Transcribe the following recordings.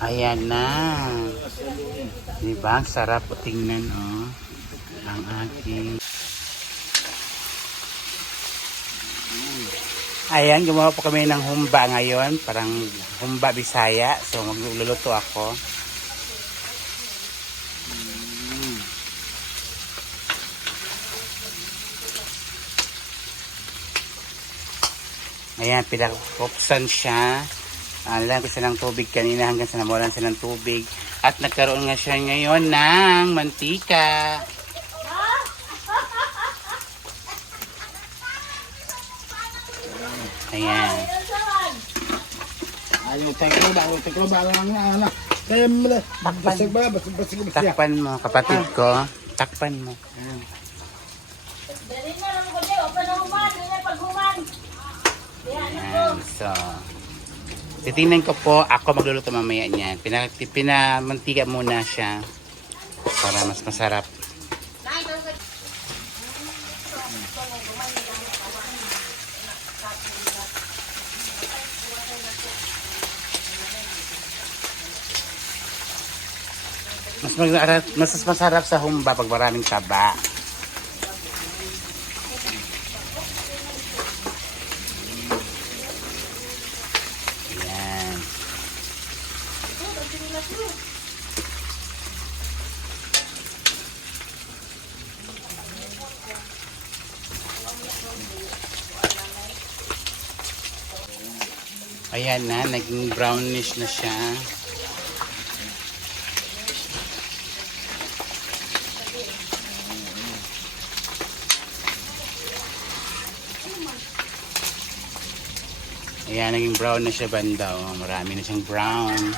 Ayan na. Diba? Ang sarap tingnan, oh. Ang aking... Ayan, gumawa po kami ng humba ngayon. Parang humba Bisaya. So, magluluto ako. Ayan, pinakuksan siya. Nilang ko siya ng tubig kanina hanggang sa nawalan siya ng tubig. At nagkaroon nga siya ngayon ng mantika. Ayan. Ayaw teklo ba lang na. Kaya mula. Basig. Takpan mo, kapatid ko. Takpan mo. Dali na lang ko dito. Open na human. Dali na paghuman. Ayan. So, titingnan ko po. Ako magluluto mamaya niyan. Pinamantika muna siya. Para mas masarap. Mas masarap sa humba pag maraming taba. Ayan. Ayan na, naging brownish na siya. Ayan, naging brown na siya banda. Oh. Marami na siyang brown.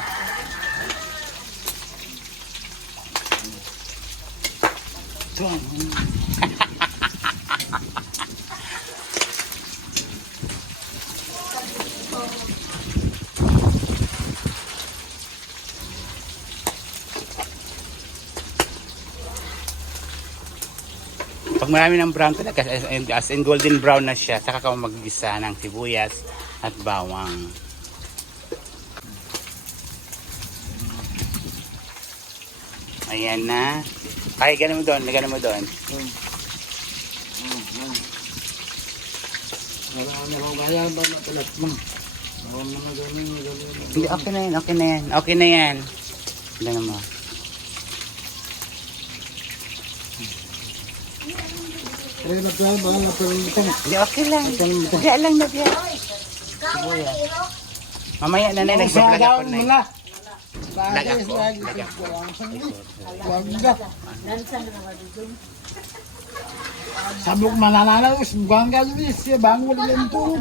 Ito. Pag marami ng brown talaga, as in golden brown na siya, saka ka mag-gisa ng sibuyas at bawang. Ayan na. Ay, gano'n mo doon. Gano'n mo doon. Hindi, okay na yan. Okay na yan. Okay na yan. Gano'n mo. Hindi, okay lang. Diyan lang na diyan. Sibuyas. Mamaya na na nagbablog ako na. Vlog ako. Sabuk mananana us bukan kali siya bangun ulit po.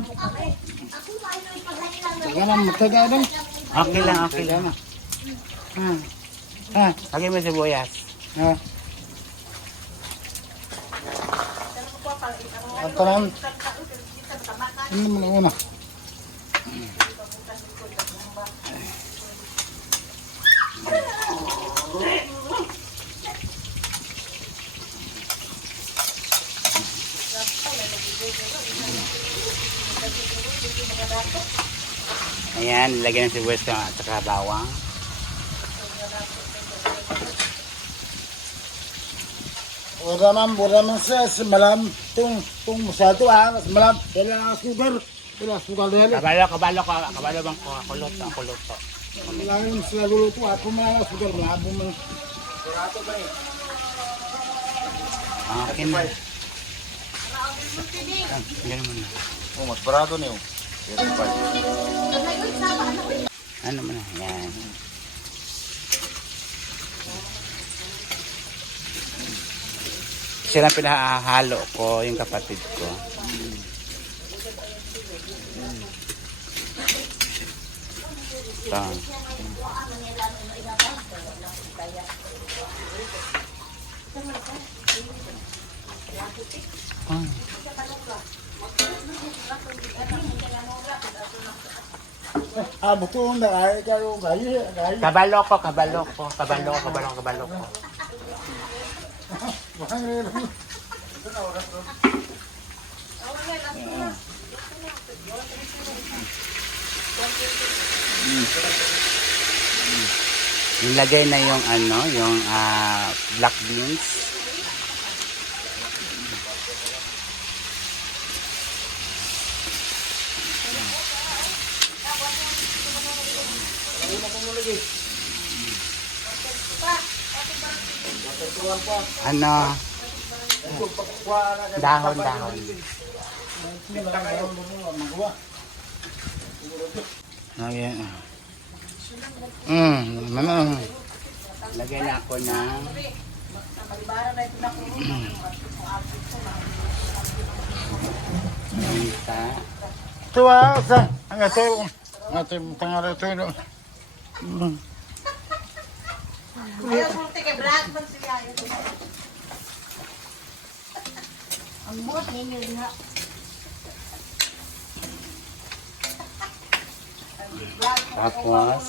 Jangan matagal dong. Okay lang, okay lang. Lagay mo sibuyas. Ataran. Ini mana? Ayan, lagyan ng sibuyas at saka bawang. Orang sa semalam tung satu semalam dalam sugar dahil. Kabalo bang ko, ako luto. Lang selalu luto ako malas sugar malabo man. Okay na. Ganun mo na. Oh, mas barato niyo. Ano mo na, yan. Siya lang pinahalo ko, yung kapatid ko. Ito. Betul na ay kayo gayi. Kabalo ko. Nilagay na yung ano, yung black beans. Ano? Dahon. Ayan. Lagay na ako ng minta. Tuwa sa ang ito tangar ito no. Ayaw mo tika black man siya. Ang buot ninyo nga. Tapos,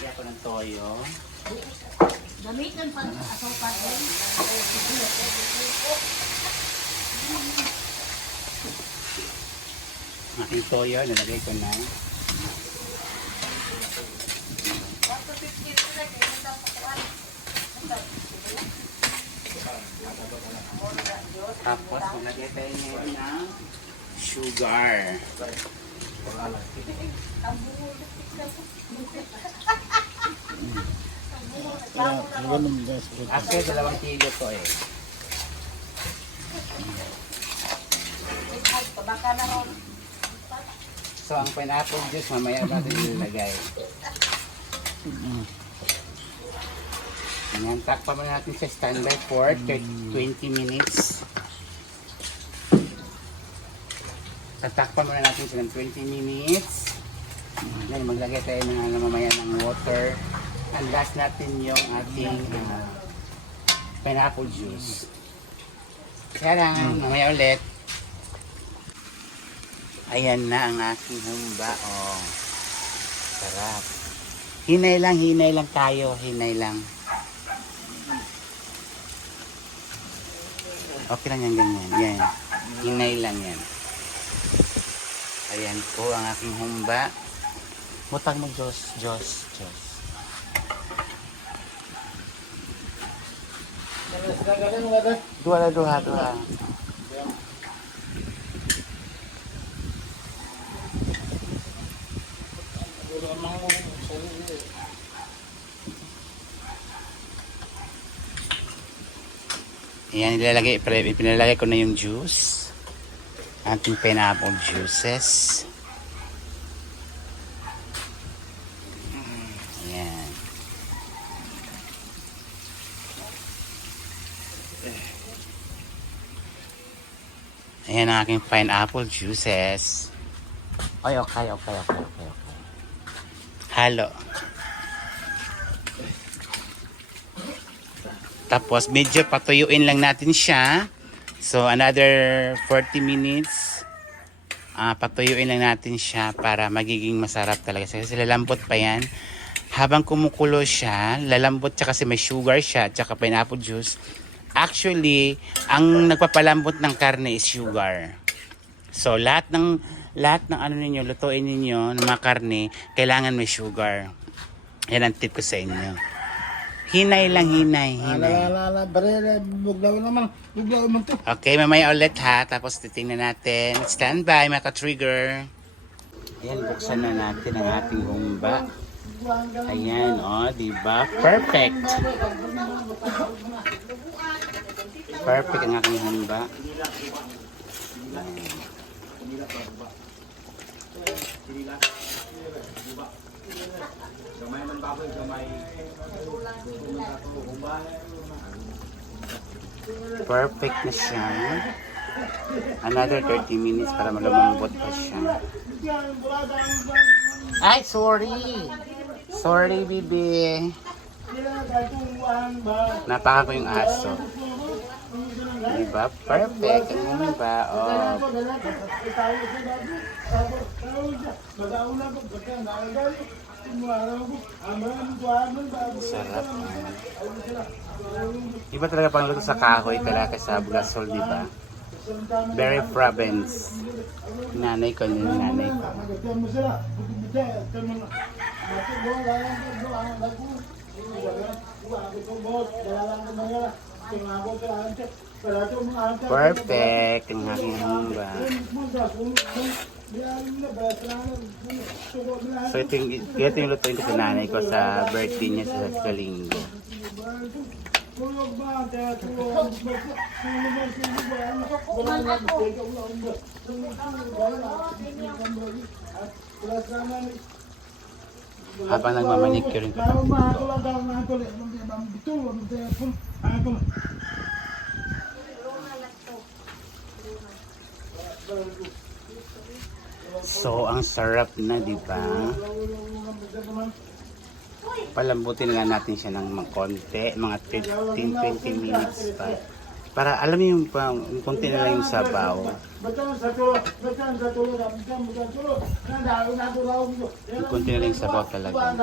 lagyan ako ng toyo. Gamitin pa asukal din. Aking toyo, nalagay ko na. Tapos, nalagay tayo ngayon ng sugar. Actually, 2 kilo to eh. Baka na ron. So, ang pineapple juice, mamaya natin ilagay. Ayan, takpan muna natin sa standby for 20 minutes. Tatakpan muna natin siya ng 20 minutes. Then, maglagay tayo ng mamaya ng water. And last natin yung ating pineapple juice. Kaya lang, mamaya ulit. Ayan na ang aking humba. Oh, sarap. Hinay lang tayo. Hinay lang. Okay lang yan, ganyan. Yan. Hinay lang yan. Ayan po ang aking humba. Butang mo, Diyos. Duha. Ayan, pinalagay ko na yung juice. Ating pineapple juices. Ayan. Ayan ang aking pineapple juices. Ay, okay. Halo. Tapos, medyo patuyuin lang natin siya. So, another 40 minutes. Patuyuin lang natin siya para magiging masarap talaga. Kasi lalambot pa yan. Habang kumukulo siya, lalambot siya kasi may sugar siya, tsaka pineapple juice. Actually, ang nagpapalambot ng karne is sugar. So, lahat ng ano ninyo, lutuin ninyo ng mga karne, kailangan may sugar. Yan ang tip ko sa inyo. Hinay lang. Buglaw naman to. Okay, mamaya ulit ha. Tapos titingnan natin. Stand by, mga ka-trigger. Ayan, buksan na natin ang ating humba. Ayan, diba? Perfect. Perfect ang aking humba. Perfect na siya. Another 30 minutes para malumambot pa siya. Ay, sorry. Sorry, bibi. Napaka ko yung aso. Diba? Perfect. Ang humba. Sarap. Iba talaga pang luto sa kahoy talaga sa bulasol, diba? Very province. Nanay ko, nanay ko. Perfect ang aking humba. So ito yung lutuin ko sa nanay ko sa birthday niya sa linggo. Habang nagmamanicure rin ko. So, ang sarap na, di ba? Palambutin nga natin siya ng mga konti, mga 15-20 minutes pa. Para alam niyo yung konti na lang yung sabaw. Yung konti na lang yung sabaw talaga.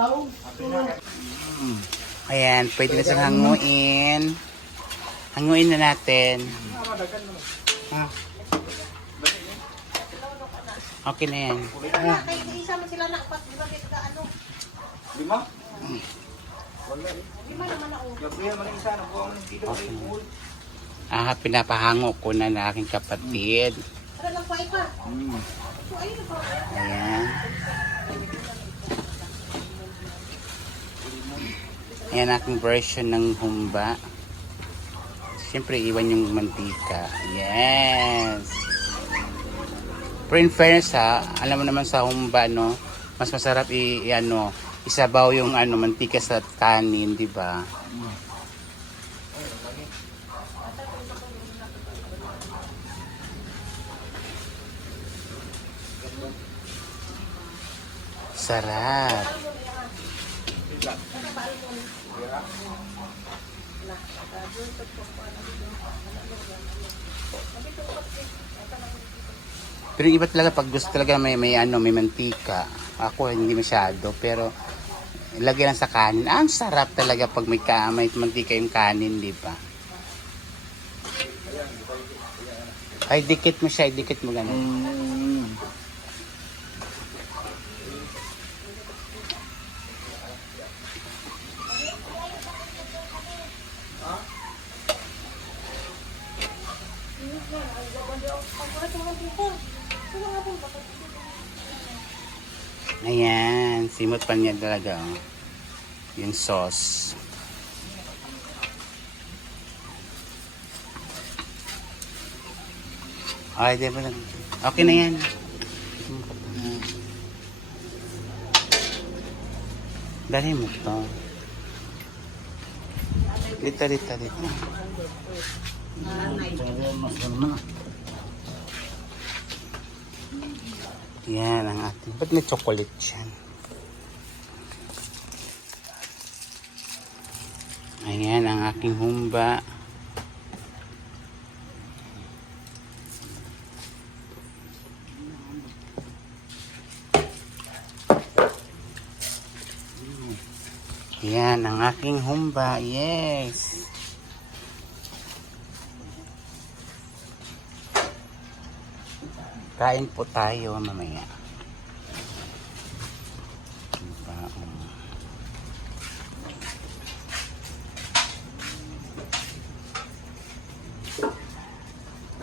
Ayan, pwede na siyang hanguin. Hanguin na natin. Okay na yan. Isa man sila na apat, di ba dito ka ano? 5? Lima naman ako. Okay. Pinapahango ko na ng aking kapatid. Ano lang pa ipa? So ayun pa. Ayan. Ayan aking version ng humba. Siyempre, iwan yung mantika. Yes! Pero in fairness ha, alam mo naman sa humba, no, mas masarap isabaw yung mantika sa kanin, di ba? Sarap. Pero yung iba talaga pag gusto talaga may mantika. Ako hindi masyado, pero lagyan lang sa kanin. Ang sarap talaga pag may mantika yung kanin, di ba? Ay, dikit mo siya, dikit mo ganun. Ayan, simot pa niya talaga, oh. Yung sauce. Ay, di ba? Okay na yan. Dali mo to. Dito. Yan ang ating. Ba't may chocolate yan? Ayan ang aking humba. Yan ang aking humba. Yes. Kain po tayo mamaya.